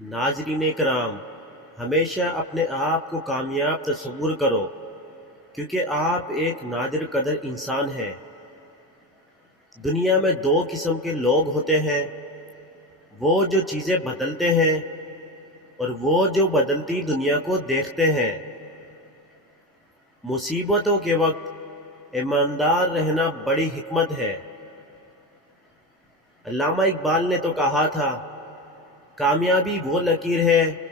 ناظرین کرام، ہمیشہ اپنے آپ کو کامیاب تصور کرو، کیونکہ آپ ایک نادر قدر انسان ہیں۔ دنیا میں دو قسم کے لوگ ہوتے ہیں، وہ جو چیزیں بدلتے ہیں اور وہ جو بدلتی دنیا کو دیکھتے ہیں۔ مصیبتوں کے وقت ایماندار رہنا بڑی حکمت ہے۔ علامہ اقبال نے تو کہا تھا، کامیابی وہ لکیر ہے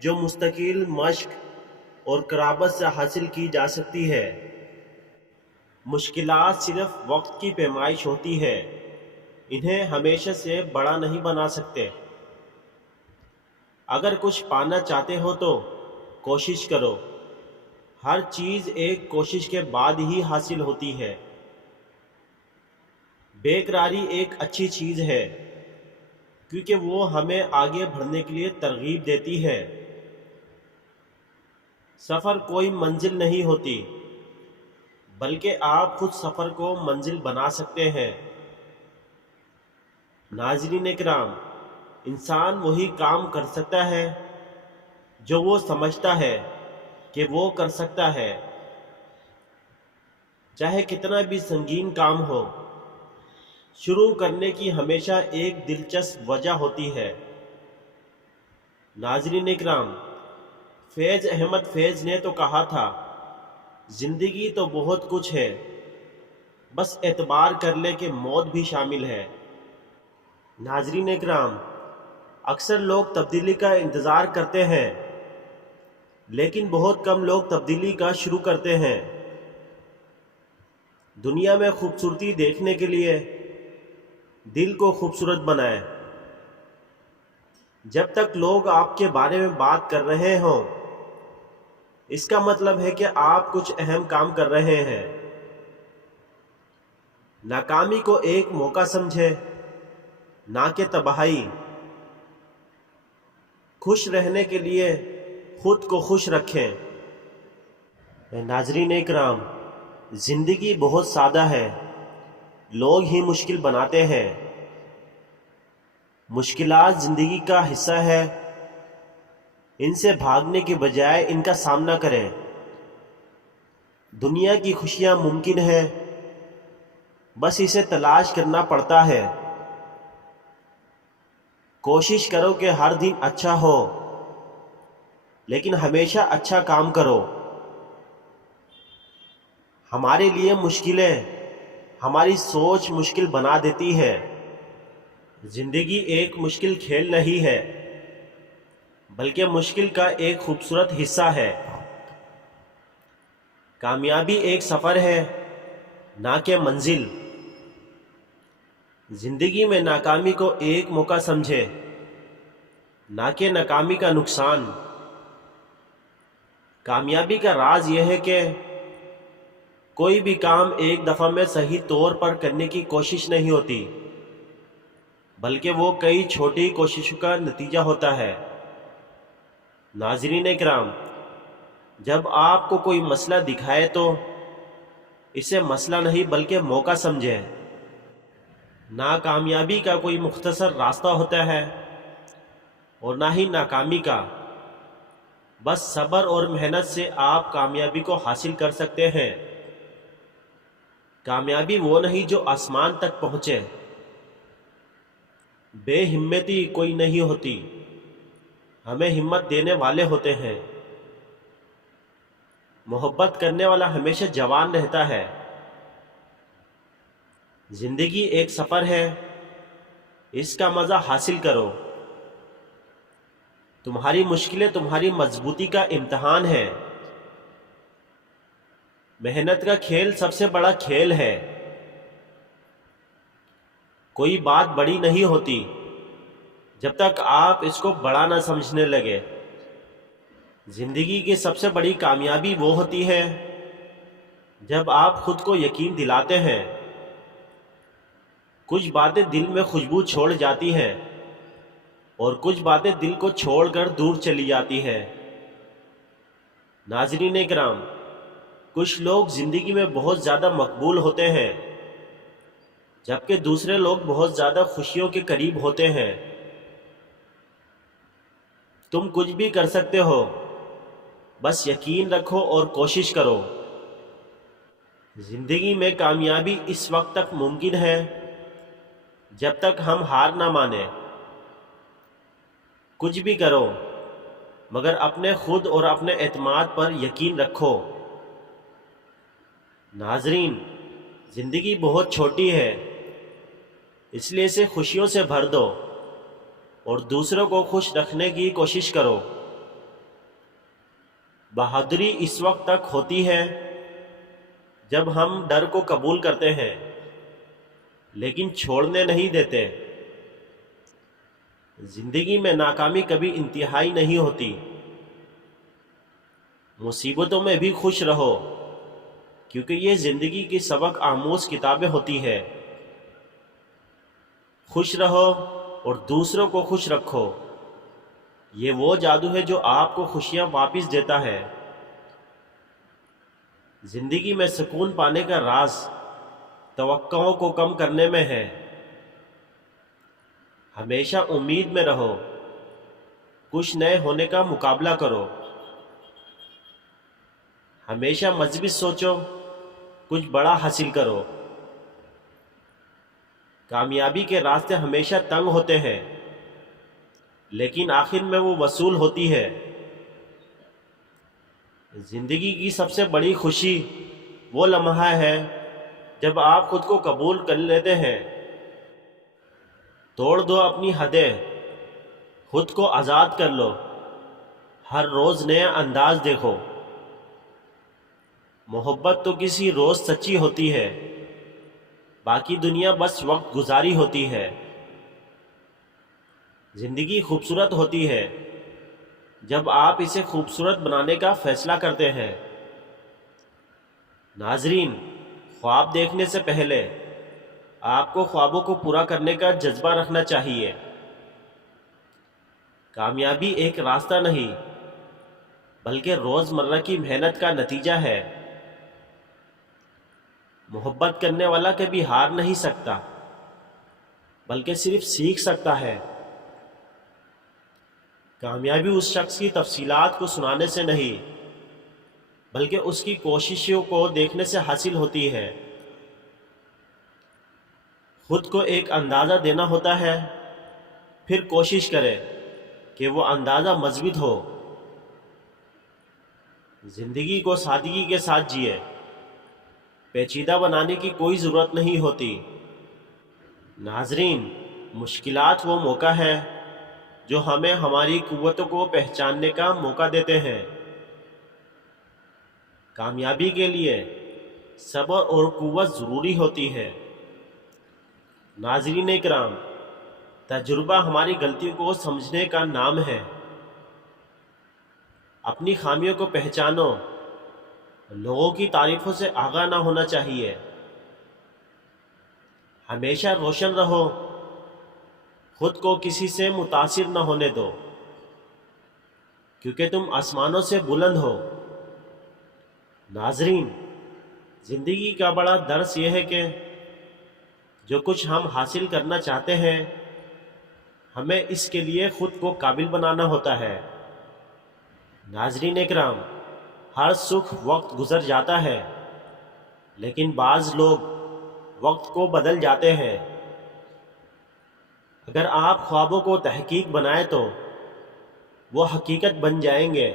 جو مستقل مشق اور قرابت سے حاصل کی جا سکتی ہے۔ مشکلات صرف وقت کی پیمائش ہوتی ہے، انہیں ہمیشہ سے بڑا نہیں بنا سکتے۔ اگر کچھ پانا چاہتے ہو تو کوشش کرو، ہر چیز ایک کوشش کے بعد ہی حاصل ہوتی ہے۔ بے قراری ایک اچھی چیز ہے، کیونکہ وہ ہمیں آگے بڑھنے کے لیے ترغیب دیتی ہے۔ سفر کوئی منزل نہیں ہوتی، بلکہ آپ خود سفر کو منزل بنا سکتے ہیں۔ ناظرین کرام، انسان وہی کام کر سکتا ہے جو وہ سمجھتا ہے کہ وہ کر سکتا ہے، چاہے کتنا بھی سنگین کام ہو۔ شروع کرنے کی ہمیشہ ایک دلچسپ وجہ ہوتی ہے۔ ناظرین کرام، فیض احمد فیض نے تو کہا تھا، زندگی تو بہت کچھ ہے، بس اعتبار کر لے کہ موت بھی شامل ہے۔ ناظرین کرام، اکثر لوگ تبدیلی کا انتظار کرتے ہیں، لیکن بہت کم لوگ تبدیلی کا شروع کرتے ہیں۔ دنیا میں خوبصورتی دیکھنے کے لیے دل کو خوبصورت بنائیں۔ جب تک لوگ آپ کے بارے میں بات کر رہے ہوں، اس کا مطلب ہے کہ آپ کچھ اہم کام کر رہے ہیں۔ ناکامی کو ایک موقع سمجھیں، نہ کہ تباہی۔ خوش رہنے کے لیے خود کو خوش رکھیں۔ ناظرین اکرام، زندگی بہت سادہ ہے، لوگ ہی مشکل بناتے ہیں۔ مشکلات زندگی کا حصہ ہے، ان سے بھاگنے کے بجائے ان کا سامنا کریں۔ دنیا کی خوشیاں ممکن ہیں، بس اسے تلاش کرنا پڑتا ہے۔ کوشش کرو کہ ہر دن اچھا ہو، لیکن ہمیشہ اچھا کام کرو۔ ہمارے لیے مشکلیں ہماری سوچ مشکل بنا دیتی ہے۔ زندگی ایک مشکل کھیل نہیں ہے، بلکہ مشکل کا ایک خوبصورت حصہ ہے۔ کامیابی ایک سفر ہے، نہ کہ منزل۔ زندگی میں ناکامی کو ایک موقع سمجھے، نہ کہ ناکامی کا نقصان۔ کامیابی کا راز یہ ہے کہ کوئی بھی کام ایک دفعہ میں صحیح طور پر کرنے کی کوشش نہیں ہوتی، بلکہ وہ کئی چھوٹی کوششوں کا نتیجہ ہوتا ہے۔ ناظرین کرام، جب آپ کو کوئی مسئلہ دکھائے تو اسے مسئلہ نہیں بلکہ موقع سمجھیں۔ ناکامیابی کا کوئی مختصر راستہ ہوتا ہے اور نہ ہی ناکامی کا، بس صبر اور محنت سے آپ کامیابی کو حاصل کر سکتے ہیں۔ کامیابی وہ نہیں جو آسمان تک پہنچے۔ بے ہمتی کوئی نہیں ہوتی، ہمیں ہمت دینے والے ہوتے ہیں۔ محبت کرنے والا ہمیشہ جوان رہتا ہے۔ زندگی ایک سفر ہے، اس کا مزہ حاصل کرو۔ تمہاری مشکلیں تمہاری مضبوطی کا امتحان ہے۔ محنت کا کھیل سب سے بڑا کھیل ہے۔ کوئی بات بڑی نہیں ہوتی جب تک آپ اس کو بڑا نہ سمجھنے لگے۔ زندگی کی سب سے بڑی کامیابی وہ ہوتی ہے جب آپ خود کو یقین دلاتے ہیں۔ کچھ باتیں دل میں خوشبو چھوڑ جاتی ہیں اور کچھ باتیں دل کو چھوڑ کر دور چلی جاتی ہیں۔ ناظرین کرام، کچھ لوگ زندگی میں بہت زیادہ مقبول ہوتے ہیں، جبکہ دوسرے لوگ بہت زیادہ خوشیوں کے قریب ہوتے ہیں۔ تم کچھ بھی کر سکتے ہو، بس یقین رکھو اور کوشش کرو۔ زندگی میں کامیابی اس وقت تک ممکن ہے جب تک ہم ہار نہ مانیں۔ کچھ بھی کرو مگر اپنے خود اور اپنے اعتماد پر یقین رکھو۔ ناظرین، زندگی بہت چھوٹی ہے، اس لیے اسے خوشیوں سے بھر دو اور دوسروں کو خوش رکھنے کی کوشش کرو۔ بہادری اس وقت تک ہوتی ہے جب ہم ڈر کو قبول کرتے ہیں لیکن چھوڑنے نہیں دیتے۔ زندگی میں ناکامی کبھی انتہائی نہیں ہوتی۔ مصیبتوں میں بھی خوش رہو کیونکہ یہ زندگی کی سبق آموز کتابیں ہوتی ہے۔ خوش رہو اور دوسروں کو خوش رکھو، یہ وہ جادو ہے جو آپ کو خوشیاں واپس دیتا ہے۔ زندگی میں سکون پانے کا راز توقعوں کو کم کرنے میں ہے۔ ہمیشہ امید میں رہو، کچھ نئے ہونے کا مقابلہ کرو۔ ہمیشہ مثبت سوچو، کچھ بڑا حاصل کرو۔ کامیابی کے راستے ہمیشہ تنگ ہوتے ہیں لیکن آخر میں وہ وصول ہوتی ہے۔ زندگی کی سب سے بڑی خوشی وہ لمحہ ہے جب آپ خود کو قبول کر لیتے ہیں۔ توڑ دو اپنی حدیں، خود کو آزاد کر لو، ہر روز نیا انداز دیکھو۔ محبت تو کسی روز سچی ہوتی ہے، باقی دنیا بس وقت گزاری ہوتی ہے۔ زندگی خوبصورت ہوتی ہے جب آپ اسے خوبصورت بنانے کا فیصلہ کرتے ہیں۔ ناظرین، خواب دیکھنے سے پہلے آپ کو خوابوں کو پورا کرنے کا جذبہ رکھنا چاہیے۔ کامیابی ایک راستہ نہیں بلکہ روزمرہ کی محنت کا نتیجہ ہے۔ محبت کرنے والا کبھی ہار نہیں سکتا بلکہ صرف سیکھ سکتا ہے۔ کامیابی اس شخص کی تفصیلات کو سنانے سے نہیں بلکہ اس کی کوششوں کو دیکھنے سے حاصل ہوتی ہے۔ خود کو ایک اندازہ دینا ہوتا ہے، پھر کوشش کرے کہ وہ اندازہ مثبت ہو۔ زندگی کو سادگی کے ساتھ جیے، پیچیدہ بنانے کی کوئی ضرورت نہیں ہوتی۔ ناظرین، مشکلات وہ موقع ہے جو ہمیں ہماری قوتوں کو پہچاننے کا موقع دیتے ہیں۔ کامیابی کے لیے صبر اور قوت ضروری ہوتی ہے۔ ناظرین کرام، تجربہ ہماری غلطیوں کو سمجھنے کا نام ہے۔ اپنی خامیوں کو پہچانو، لوگوں کی تعریفوں سے آگاہ نہ ہونا چاہیے۔ ہمیشہ روشن رہو، خود کو کسی سے متاثر نہ ہونے دو کیونکہ تم آسمانوں سے بلند ہو۔ ناظرین، زندگی کا بڑا درس یہ ہے کہ جو کچھ ہم حاصل کرنا چاہتے ہیں ہمیں اس کے لیے خود کو قابل بنانا ہوتا ہے۔ ناظرین اکرام، ہر سکھ وقت گزر جاتا ہے لیکن بعض لوگ وقت کو بدل جاتے ہیں۔ اگر آپ خوابوں کو تحقیق بنائیں تو وہ حقیقت بن جائیں گے۔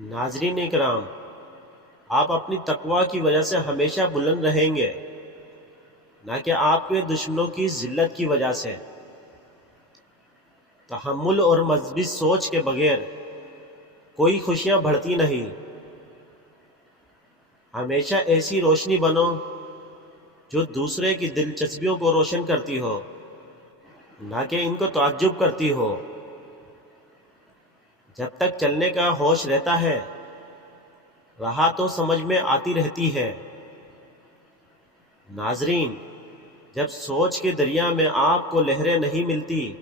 ناظرین اکرام، آپ اپنی تقوی کی وجہ سے ہمیشہ بلند رہیں گے، نہ کہ آپ کے دشمنوں کی ذلت کی وجہ سے۔ تحمل اور مثبت سوچ کے بغیر کوئی خوشیاں بڑھتی نہیں۔ ہمیشہ ایسی روشنی بنو جو دوسرے کی دلچسپیوں کو روشن کرتی ہو، نہ کہ ان کو تعجب کرتی ہو۔ جب تک چلنے کا ہوش رہتا ہے راہ تو سمجھ میں آتی رہتی ہے۔ ناظرین، جب سوچ کے دریا میں آپ کو لہریں نہیں ملتی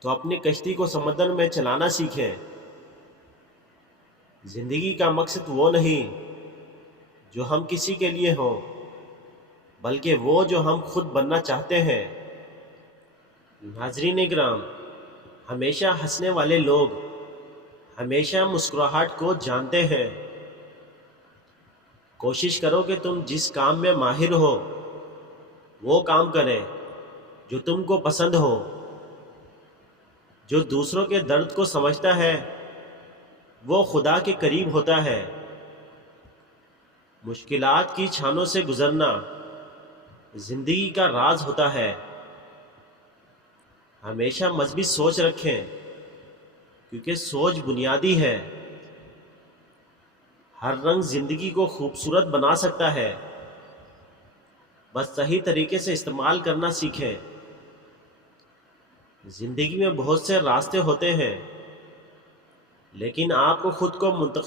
تو اپنی کشتی کو سمندر میں چلانا سیکھیں۔ زندگی کا مقصد وہ نہیں جو ہم کسی کے لیے ہوں بلکہ وہ جو ہم خود بننا چاہتے ہیں۔ ناظرین اکرام، ہمیشہ ہنسنے والے لوگ ہمیشہ مسکراہٹ کو جانتے ہیں۔ کوشش کرو کہ تم جس کام میں ماہر ہو وہ کام کرے جو تم کو پسند ہو۔ جو دوسروں کے درد کو سمجھتا ہے وہ خدا کے قریب ہوتا ہے۔ مشکلات کی چھانوں سے گزرنا زندگی کا راز ہوتا ہے۔ ہمیشہ مثبت سوچ رکھیں کیونکہ سوچ بنیادی ہے۔ ہر رنگ زندگی کو خوبصورت بنا سکتا ہے، بس صحیح طریقے سے استعمال کرنا سیکھیں۔ زندگی میں بہت سے راستے ہوتے ہیں لیکن آپ کو خود کو منتخب